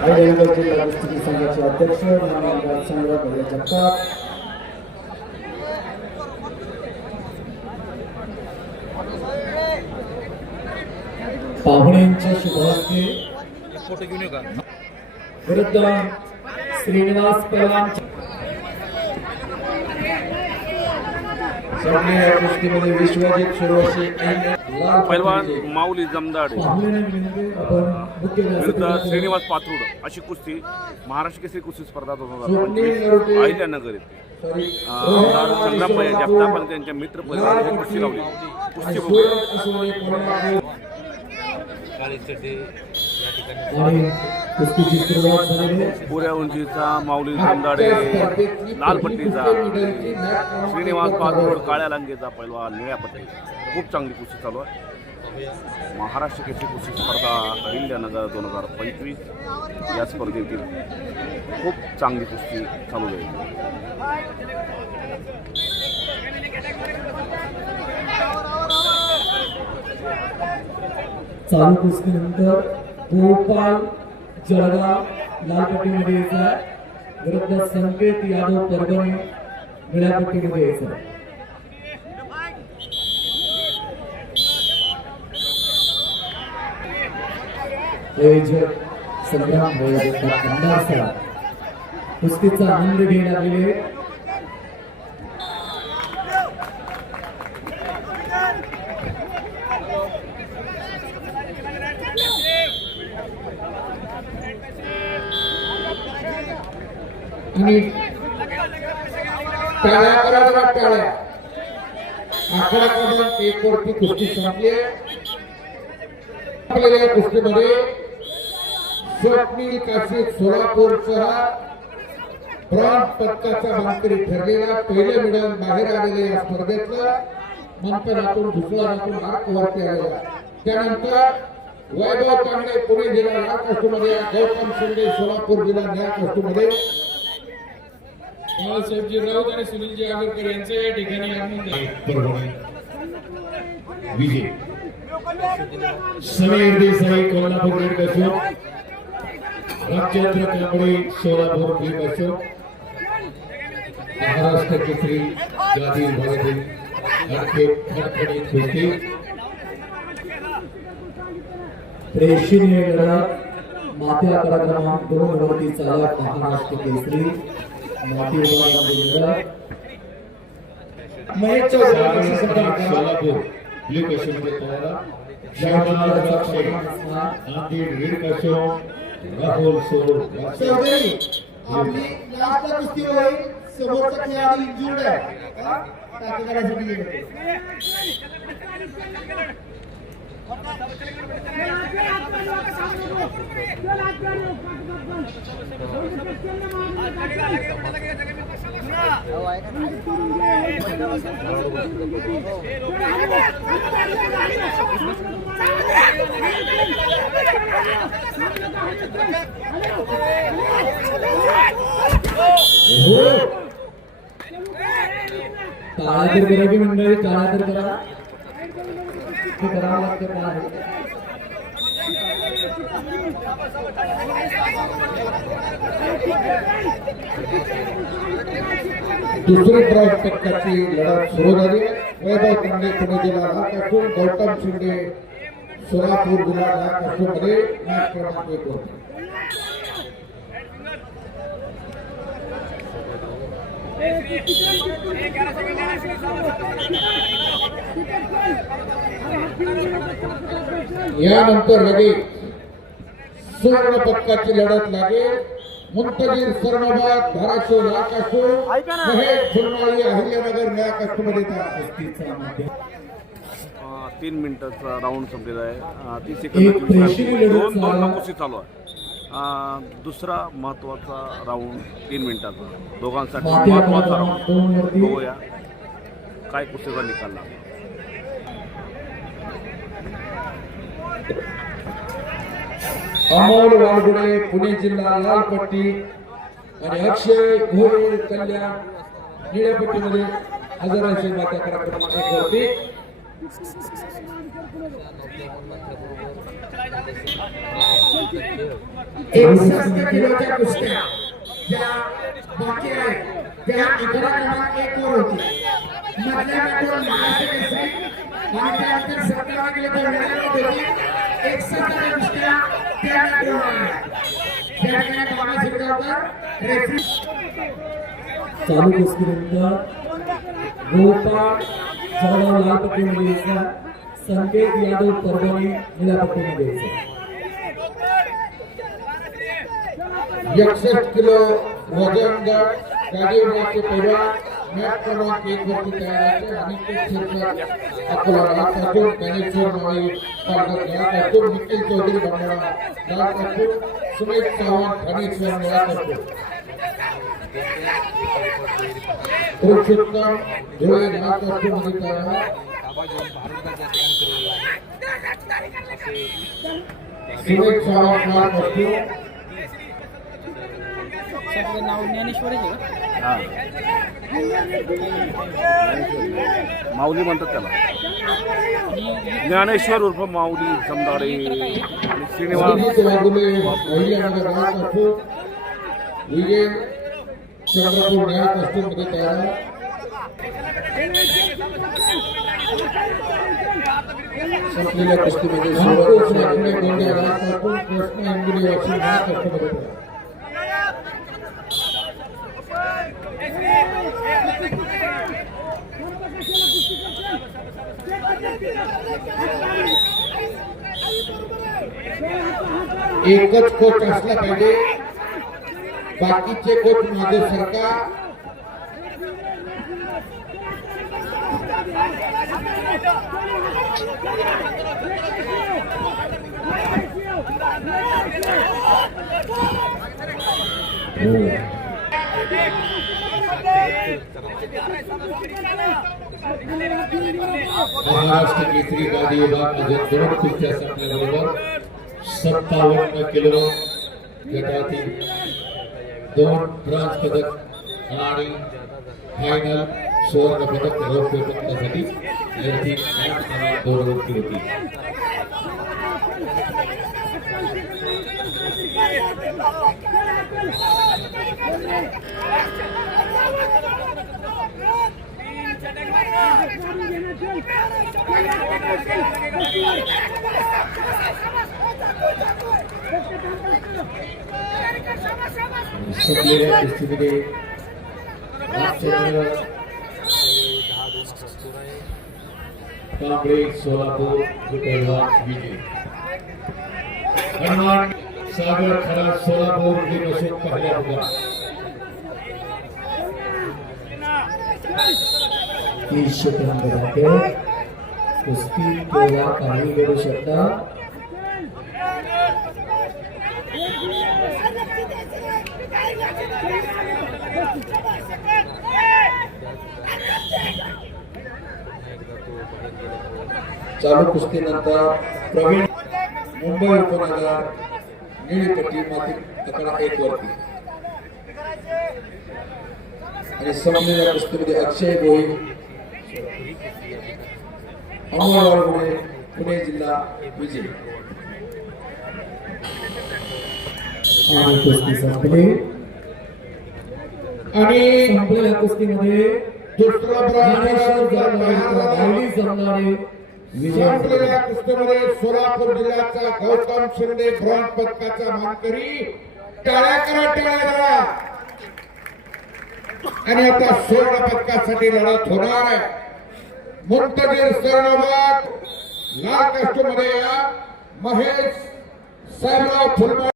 अहिल्यानगर जिल्हा कुस्ती संघाचे अध्यक्ष माननीय संग्राम भैया जगताप. पाहुण्यांच्या शुभहस्ते फोटो घेऊन विरुद्ध श्रीनिवास पहलवान सगळ्या कुस्तीमध्ये विश्वजित सुरवशी लाल पैलवान माऊली जमदाडे. विरुद्ध श्रीनिवास पात्रूड अशी कुस्ती महाराष्ट्र केसरी कुस्ती स्पर्धा दोन हजार पंचवीस. अहिल्यानगर येथे. सॉरी, आमदार रोहन संग्राम भैया सोलापूर, जगताप आणि त्यांच्या मित्र परिवाराने ही कुस्ती. लावली. कुस्ती पुऱ्या उंचीचा माऊली जमदाडे आजच्या स्पर्धेतली लाल पहिली पट्टीचा. कुस्ती मेडलची मॅच क्रमांक श्रीनिवास वर. काळ्या लांगेचा पैलवान निळ्या पट्टी. खूप चांगली कुस्ती चालू आहे. महाराष्ट्र केसरी कुस्ती स्पर्धा अहिल्यानगर दोन हजार पंचवीस. या स्पर्धेतील खूप चांगली कुस्ती चालू आहे. चालू कुस्तीनंतर गोपाल जळगाव लालपट्टीमध्ये यायचा. विरुद्ध संकेत यादव परभणी निळ्या पट्टीमध्ये यायचा आयोजक संग्राम भोयाचा खंडार कुस्तीचा आनंद घेण्यात आलेले आणि टाळ्या करा जरा टाळ्या आकडा क्रमांक एक वरती कुस्ती संपली आहे. आपल्याला या कुस्तीमध्ये स्वप्नील काशी सोलापूरचा ब्रॉन्झ पदकाचा मानकरी ठरलेला पहिले मेडल बाहेर आलेल्या या स्पर्धेतलं मंथनातून दुसऱ्यातून आत वरती आलेला त्यानंतर वैभव तांडे पुणे जिल्हा या कष्टमध्ये गौतम शिंदे सोलापूर जिल्हा या कष्टमध्ये बाळासाहेबजी राऊत आणि सुनीलजी आगरकर यांचं या ठिकाणी आगमन विजय. समीर देसाई कोल्हापूर रेड अशोक रामचंद्र कांबळे सोलापूर ग्रीन अशोक महाराष्ट्र केसरी जाती भारती प्रेक्षणीय लढत आकडा क्रमांक दोन वरती महाराष्ट्र केसरी. महेश चौधरी सागर बक्षीस प्रताप पदक. सोलापूर ग्रीन अशोकमध्ये तयार श्यामलाल द्राक्षे राहुल चौधरी आपली लास्ट कुस्ती होईल समोरचा खेळाडू इंजुर्ड आहे हा? टाकी तर करा की मंडळी टाळ्या तर करा करावं लागतं काय दुसरे ड्राईव्ह टक्क्याची लढत सुरू झाली. वैभव तांबे पुणे जिल्हा राहत असून गौतम शिंदे सोलापूर जिल्हा राहत असून मध्ये मॅच क्रमांक एक होते. यानंतर लगेच सुवर्ण पक्काची लढत लागेल. मुंतजीर सर्णबाद धाराशिव असो महेश फुलमाळी अहिल्यानगर अं, तीन मिनिटाचा राऊंड संपलेला आहे. तीस एक सेकंद प्रेक्षणीय लढत दोन दोन. कुस्ती चालू आहे. दुसरा महत्त्वाचा राऊंड तीन मिनिटाचा. दोघांसाठी महत्त्वाचा राऊंड बघूया. काय कुस्तीचा निकाल लागला. अमोल वाळगुडे पुणे जिल्हा लालपट्टी. आणि अक्षय भोईर कल्याण निळ्यापट्टीमध्ये हजर असेल मात्या एकसष्ट किलोच्या कुस्त्या. ज्या बाकी आहेत त्या अकरा क्रमांक एक वर होती. मधल्या गटावर महाराष्ट्र केसरी आणि त्यानंतर होती एकसष्ट चालू कुस्तीनंतर गोपाळ जाधव लाल पट्टीमध्ये यायचा संकेत यादव परभणी निळ्या पट्टीमध्ये यायचा एकसष्ट किलो वजन गट गाडीवरचे पैलवान मॅच क्रमांक एक वरती तयार आहे आणि ते शिरसाट अकोला राजपासून ज्ञानेश्वर माळी पालघर राजपासून निखिल सुमित चव्हाण ठाणेश्वर निळापासून पुरुषोत्तम धुळे राजपासून सुमित चव्हाण राजपासून नाव ज्ञानेश्वरी हां. माऊली म्हणतात त्याला. ज्ञानेश्वर उर्फ माऊली समदाडे आणि श्रीनिवास. श्रीनिवास वाघुले अहिल्यानगर राजपासून विजय चंद्रपूर न्याय कस्टममध्ये तयार आहे. संपलेल्या कुस्तीमध्ये कृष्ण अंगुली वाशिम न्याय कस्टममध्ये तयार एकच कोच असला पाहिजे. बाकीचे कोच मागे सरकार हो. महाराष्ट्र केसरी गादी विभाग अजून दोन कुस्त्या संपल्याबरोबर सत्तावन्न किलो गटातील दोन ब्रांज पदक आणि फायनल सुवर्ण पदक रौप्य पदकासाठी लढती दोन वरती होती. संपलेल्या कुस्तीमध्ये रामचंद्र कांबळे सोलापूर पैलवान विजय हनुमान सागर खरा सोलापूर हे अशोक पहिल्या होता तीस सेकंद बाकी कुस्ती किंवा काही करू शकता. चालू कुस्तीनंतर प्रवीण मुंबई उपनगर निळी पट्टी माती अकरा एक वरती. आणि संपलेल्या कुस्तीमध्ये अक्षय गोहिल. अमोल पुणे पुणे जिल्हा विजय. आणि संपलेल्या कुस्तीमध्ये दुसरा संपलेल्या कुस्तीमध्ये सोलापूर जिल्ह्याचा गौतम शिंदे ब्रॉन्झ पदकाचा मानकरी टाळ्या करा टाळ्या करा. आणि आता सुवर्ण पदकासाठी लढत होणार आहे. मुंतजीर सरणाबाद लाल कष्टमध्ये या महेश साहेबराव फुलमा